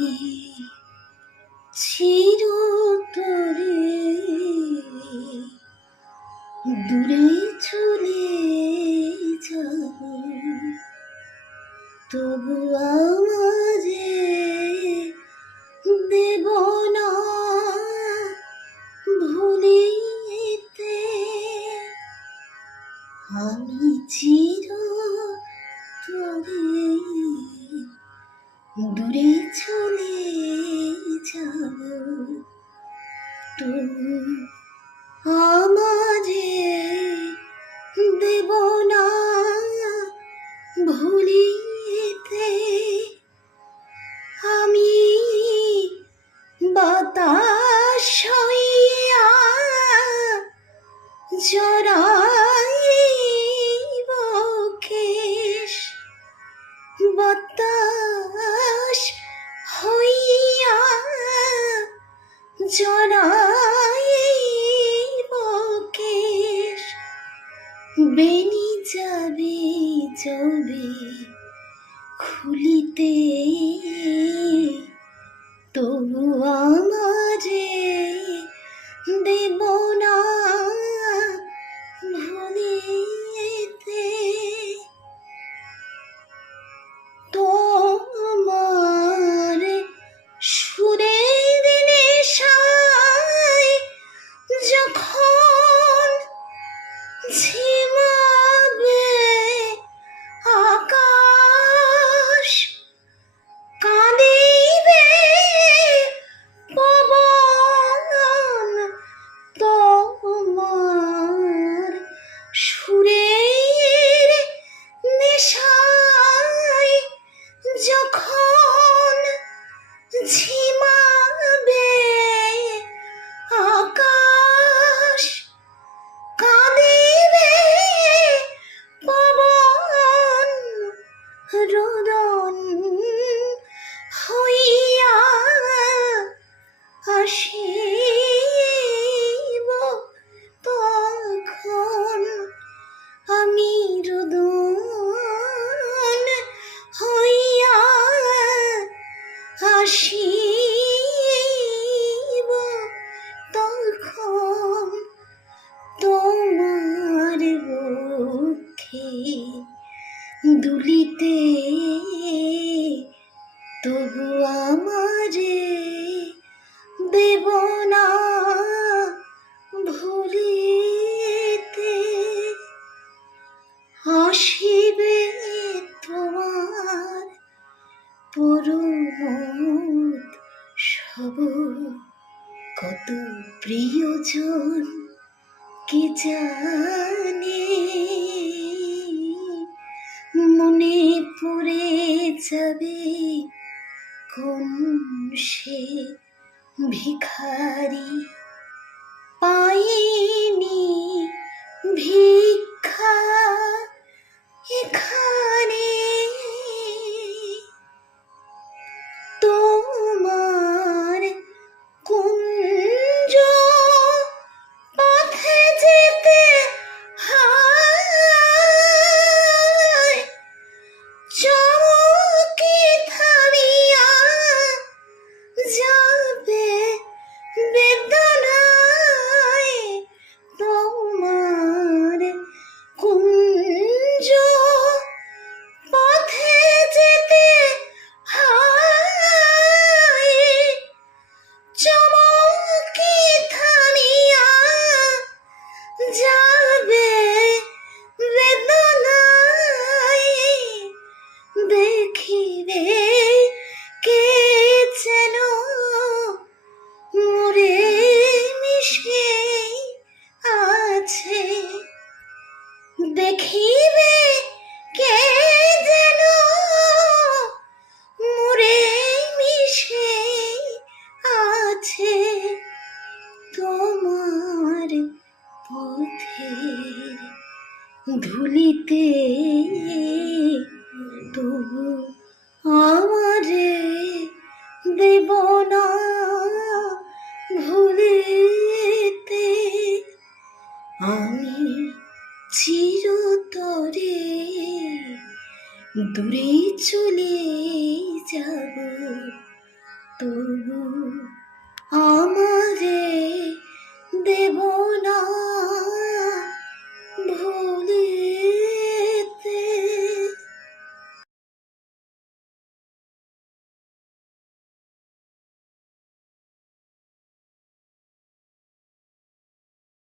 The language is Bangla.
আমি চিরতরে দূরে চলে যাব। তবু চলে। যাব তবু যাবে খুলিতে তবু আমারে দেব না। আসিব তখন তোমার বক্ষে দুলিতে তবু আমারে দেব সব কত প্রিয়জন কে জানে? মনে পড়ে যাবে কোন সে ভিখারি। পাইনি ধুলিতে তবু আমারে দেব না ভুলিতে আমি চিরতরে দূরে চলে যাব তবু